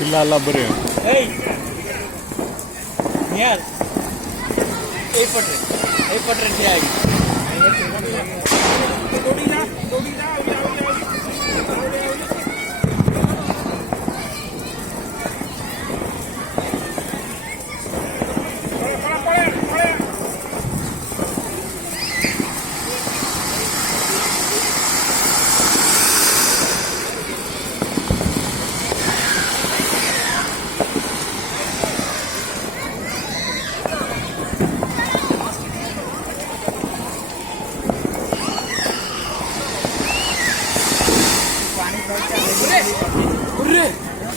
ପିଲା ହେଲା ପରେ ଏଇପଟରେ ଠିଆ ହେଇକି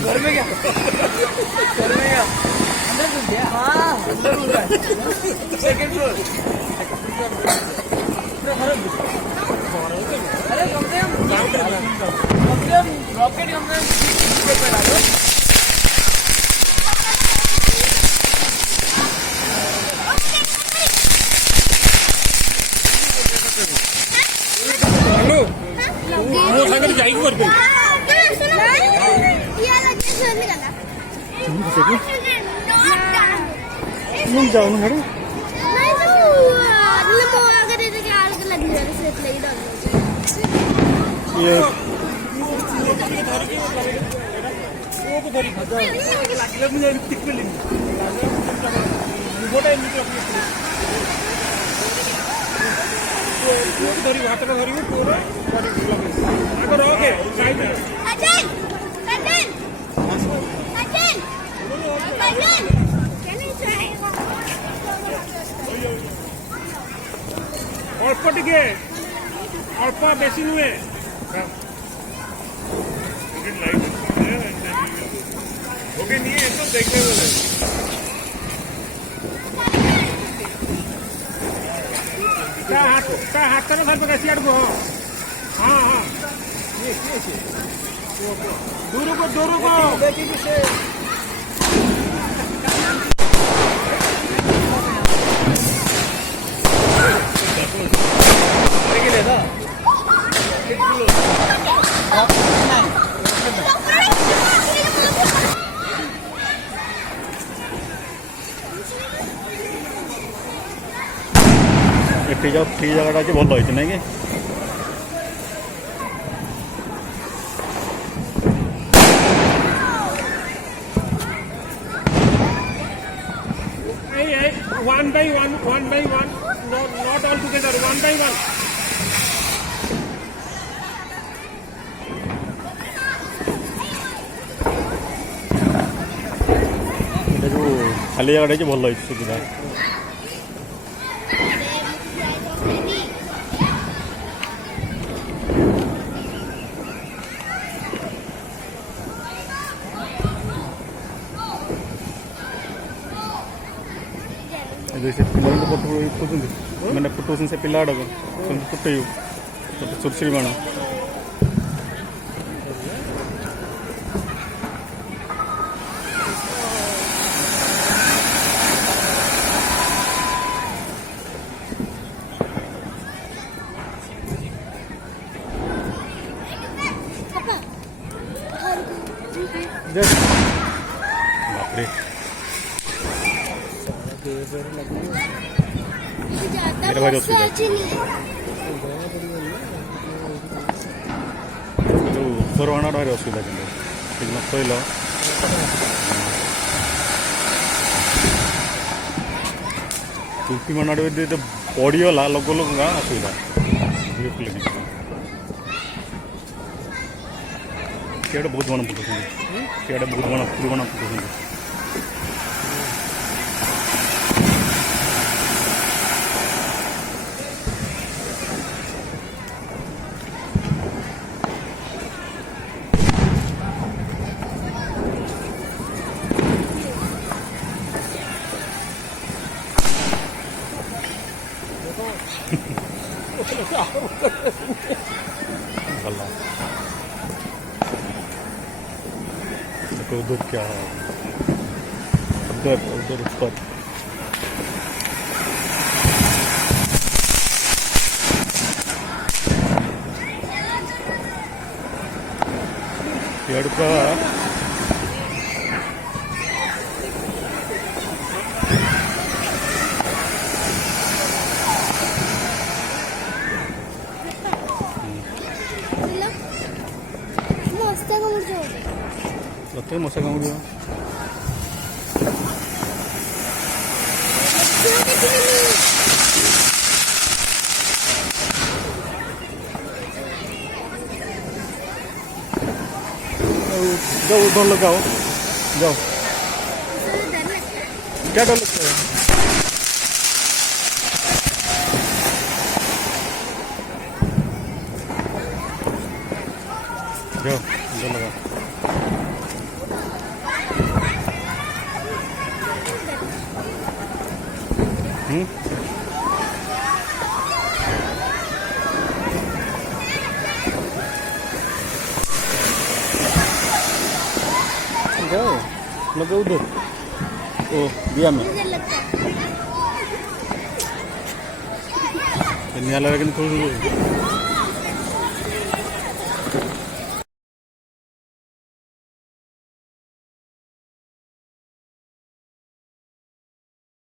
घर में क्या अंदर घुस गया हाँ अंदर घुस रहा है सेकंड फ्लोर अरे कम से कम रॉकेट कम से कम डालो ମୋ ସାଙ୍ଗରେ ଯାଇକି କରିଦେବି ମୁଁ ଯାଉନି ହେଡ଼ୁ ଧରିବୁ ହାତଟା ଧରିବୁ ପୁରା ରଖେ ଅଳ୍ପ ଟିକେ ଅଳ୍ପ ବେଶୀ ନୁହେଁ ओके नहीं है तो देखने वाले का हाथ का घर पे कैसी आड़ को हाँ हाँ दूर को फ्री जगह आज भल होती ना कि one by one, not all together, one by one. खाली जगह भल होती सुविधा मैंने फुटोसन से पिला फुटे सुरसरी बाण मेरे भाई असुविधा जो उपरवाण भारी असुविधा ठीक न कहल चुटी माना पड़गला लग लगा असुविधा सीआड़े बहुत बण फुटुं सीआड़े बहुत बण फुटुं भला उधर क्या है उधर ऊपर मस्त कामूडचे होते लगता है मशा कामुड़िया जाओ उधर लगाओ जाओ क्या डर लगता है जाओ उधर लगाओ जाओ लगा उधर ओ दिया में मुझे लगता है नियाला लेकिन थोड़ी